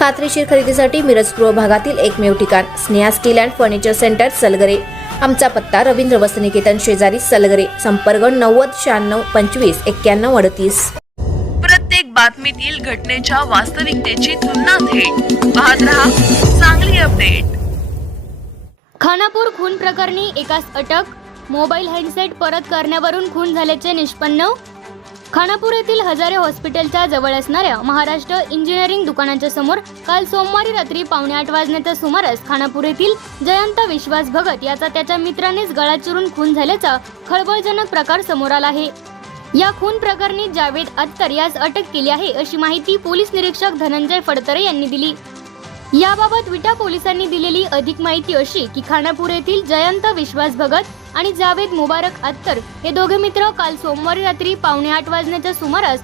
खात्रीशीर खरेदीसाठी मिरज पूर्व भागातील एकमेव ठिकाण Sneha steel and furniture centre Salgare. आमचा पत्ता रवींद्र वसनिकेतन शेजारी सलगरे संपर्क नव्वद शहाण्णव पंचवीस एक्क्याण्णव अडतीस. प्रत्येक बातमीतील घटनेच्या वास्तविकतेची तुलना थेट. पाहत रहा चांगली अपडेट. खानापूर खून प्रकरणी एकास अटक मोबाईल हँडसेट परत करण्यावरून खून झाल्याचे निष्पन्न खानापूर येथील हजारे हॉस्पिटलच्या जवळ असणाऱ्या महाराष्ट्र इंजिनिअरिंग दुकानाच्या समोर काल सोमवारी रात्री पावणे आठ वाजण्याच्या सुमारास खानापूर येथील जयंत विश्वास भगत याचा त्याच्या मित्रानेच गळा चिरून खून झाल्याचा खळबळजनक प्रकार समोर आला आहे. या खून प्रकरणी जावेद अत्तर यास अटक केली आहे अशी माहिती पोलीस निरीक्षक धनंजय फडतरे यांनी दिली. याबाबत विटा पोलिसांनी दिलेली अधिक माहिती अशी की खानापूर येथील जयंत विश्वास भगत आणि जावेद मुबारक अत्तर हे दोघे मित्र काल सोमवारी रात्री पावणे आठ वाजण्याच्या सुमारास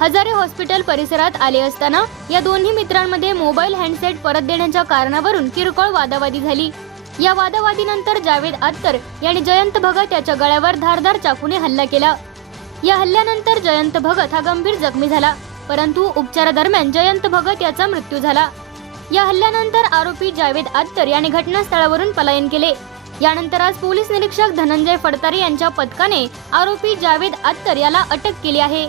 हजारे हॉस्पिटल परिसरात आले असताना या दोन्ही मित्रांमध्ये मोबाईल हँडसेट परत देण्याच्या कारणावरून किरकोळ वादावादी झाली. या वादावादीनंतर जावेद अत्तर यांनी जयंत भगत याच्या गळ्यावर धारदार चाकूने हल्ला केला. या हल्ल्यानंतर जयंत भगत हा गंभीर जखमी झाला परंतु उपचारादरम्यान जयंत भगत याचा मृत्यू झाला. या हल्ल्यानंतर आरोपी जावेद अत्तर याने घटनास्थळावरून पलायन केले. यानंतर आज पोलीस निरीक्षक धनंजय फडतारे यांच्या पथकाने आरोपी जावेद अत्तर याला अटक केली आहे.